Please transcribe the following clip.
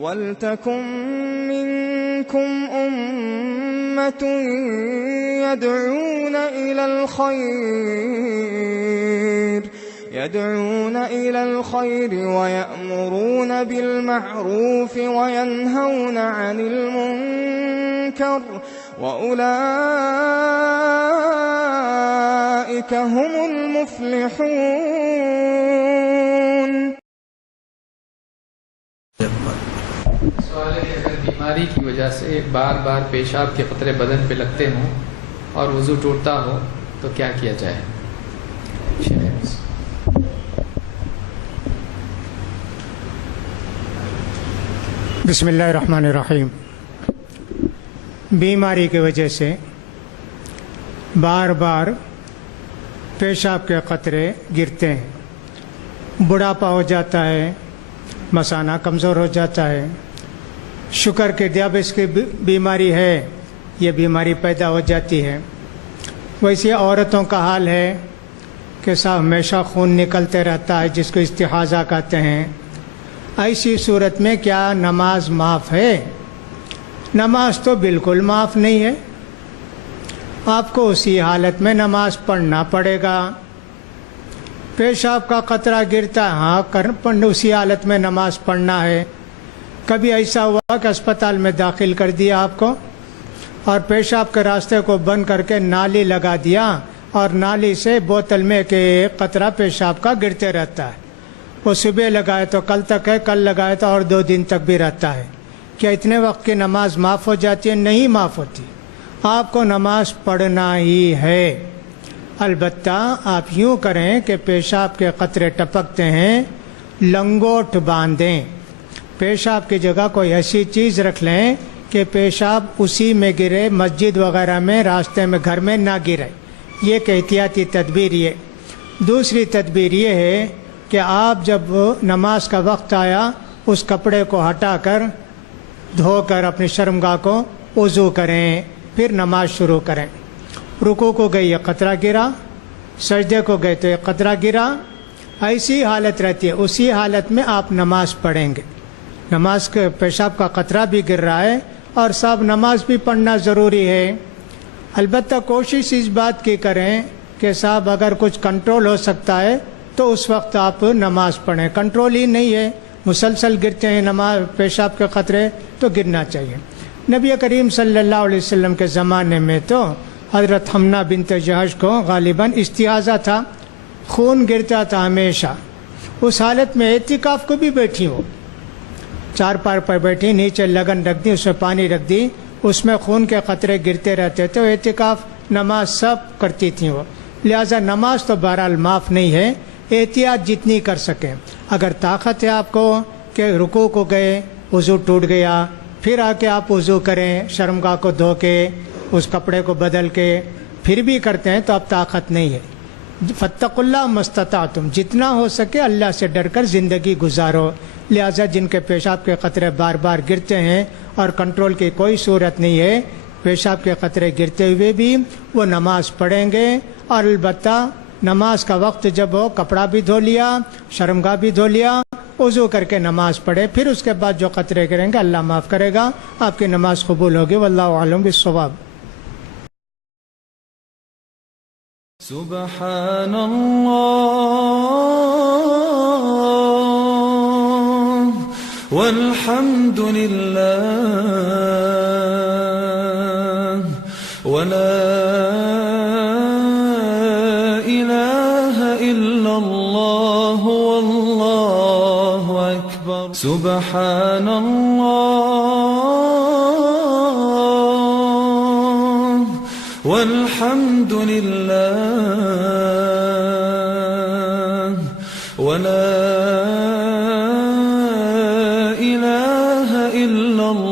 وَلْتَكُن مِّنكُمْ أُمَّةٌ يَدْعُونَ إِلَى الْخَيْرِ وَيَأْمُرُونَ بِالْمَعْرُوفِ وَيَنْهَوْنَ عَنِ الْمُنكَرِ وَأُولَئِكَ هُمُ الْمُفْلِحُونَ۔ سوال ہے کہ اگر بیماری کی وجہ سے بار بار پیشاب کے قطرے بدن پہ لگتے ہوں اور وضو ٹوٹتا ہو تو کیا کیا جائے؟ بسم اللہ الرحمن الرحیم۔ بیماری کی وجہ سے بار بار پیشاب کے قطرے گرتے ہیں، بڑھاپا ہو جاتا ہے، مثانہ کمزور ہو جاتا ہے، شوگر کے دیابیطس کی بیماری ہے، یہ بیماری پیدا ہو جاتی ہے۔ ویسے عورتوں کا حال ہے کہ ہمیشہ خون نکلتے رہتا ہے، جس کو استحاضہ کہتے ہیں۔ ایسی صورت میں کیا نماز معاف ہے؟ نماز تو بالکل معاف نہیں ہے، آپ کو اسی حالت میں نماز پڑھنا پڑے گا۔ پیشاب کا قطرہ گرتا ہے، ہاں اسی حالت میں نماز پڑھنا ہے۔ کبھی ایسا ہوا کہ اسپتال میں داخل کر دیا آپ کو اور پیشاب کے راستے کو بند کر کے نالی لگا دیا اور نالی سے بوتل میں ایک قطرہ پیشاب کا گرتے رہتا ہے، وہ صبح لگائے تو کل تک ہے، کل لگائے تو اور 2 دن تک بھی رہتا ہے۔ کیا اتنے وقت کی نماز معاف ہو جاتی ہے؟ نہیں معاف ہوتی، آپ کو نماز پڑھنا ہی ہے۔ البتہ آپ یوں کریں کہ پیشاب کے قطرے ٹپکتے ہیں، لنگوٹ باندھیں، پیشاب کی جگہ کوئی ایسی چیز رکھ لیں کہ پیشاب اسی میں گرے، مسجد وغیرہ میں، راستے میں، گھر میں نہ گرے۔ یہ ایک احتیاطی تدبیر ہے۔ دوسری تدبیر یہ ہے کہ آپ جب نماز کا وقت آیا اس کپڑے کو ہٹا کر دھو کر اپنی شرمگاہ کو وضو کریں، پھر نماز شروع کریں۔ رکوع کو گئے یہ قطرہ گرا، سجدے کو گئے تو یہ قطرہ گرا، ایسی حالت رہتی ہے، اسی حالت میں آپ نماز پڑھیں گے۔ نماز کے پیشاب کا قطرہ بھی گر رہا ہے اور صاحب نماز بھی پڑھنا ضروری ہے۔ البتہ کوشش اس بات کی کریں کہ صاحب اگر کچھ کنٹرول ہو سکتا ہے تو اس وقت آپ نماز پڑھیں۔ کنٹرول ہی نہیں ہے، مسلسل گرتے ہیں نماز پیشاب کے قطرے تو گرنا چاہیے۔ نبی کریم صلی اللہ علیہ وسلم کے زمانے میں تو حضرت حمنہ بنت جہش کو غالباً استحاضہ تھا، خون گرتا تھا ہمیشہ۔ اس حالت میں اعتکاف کو بھی بیٹھی ہو، چارپائی پر بیٹھی، نیچے لگن رکھ دی، اس میں پانی رکھ دی، اس میں خون کے قطرے گرتے رہتے تھے، اعتکاف نماز سب کرتی تھیں وہ۔ لہٰذا نماز تو بہرحال معاف نہیں ہے، احتیاط جتنی کر سکیں۔ اگر طاقت ہے آپ کو کہ رکوع کو گئے وضو ٹوٹ گیا، پھر آ کے آپ وضو کریں، شرمگاہ کو دھو کے اس کپڑے کو بدل کے پھر بھی کرتے ہیں تو اب طاقت نہیں ہے۔ فاتقوا اللہ ما استطعتم، جتنا ہو سکے اللہ سے ڈر کر زندگی گزارو۔ لہٰذا جن کے پیشاب کے قطرے بار بار گرتے ہیں اور کنٹرول کی کوئی صورت نہیں ہے، پیشاب کے قطرے گرتے ہوئے بھی وہ نماز پڑھیں گے، اور البتہ نماز کا وقت جب ہو کپڑا بھی دھو لیا، شرمگاہ بھی دھو لیا، وضو کر کے نماز پڑھے، پھر اس کے بعد جو قطرے گریں گے اللہ معاف کرے گا، آپ کی نماز قبول ہوگی۔ واللہ اعلم بالصواب۔ سبحان اللہ والحمد للہ ولا الہ الا اللہ واللہ اکبر۔ سبحان اللہ والحمد للہ ولا الہ الا اللہ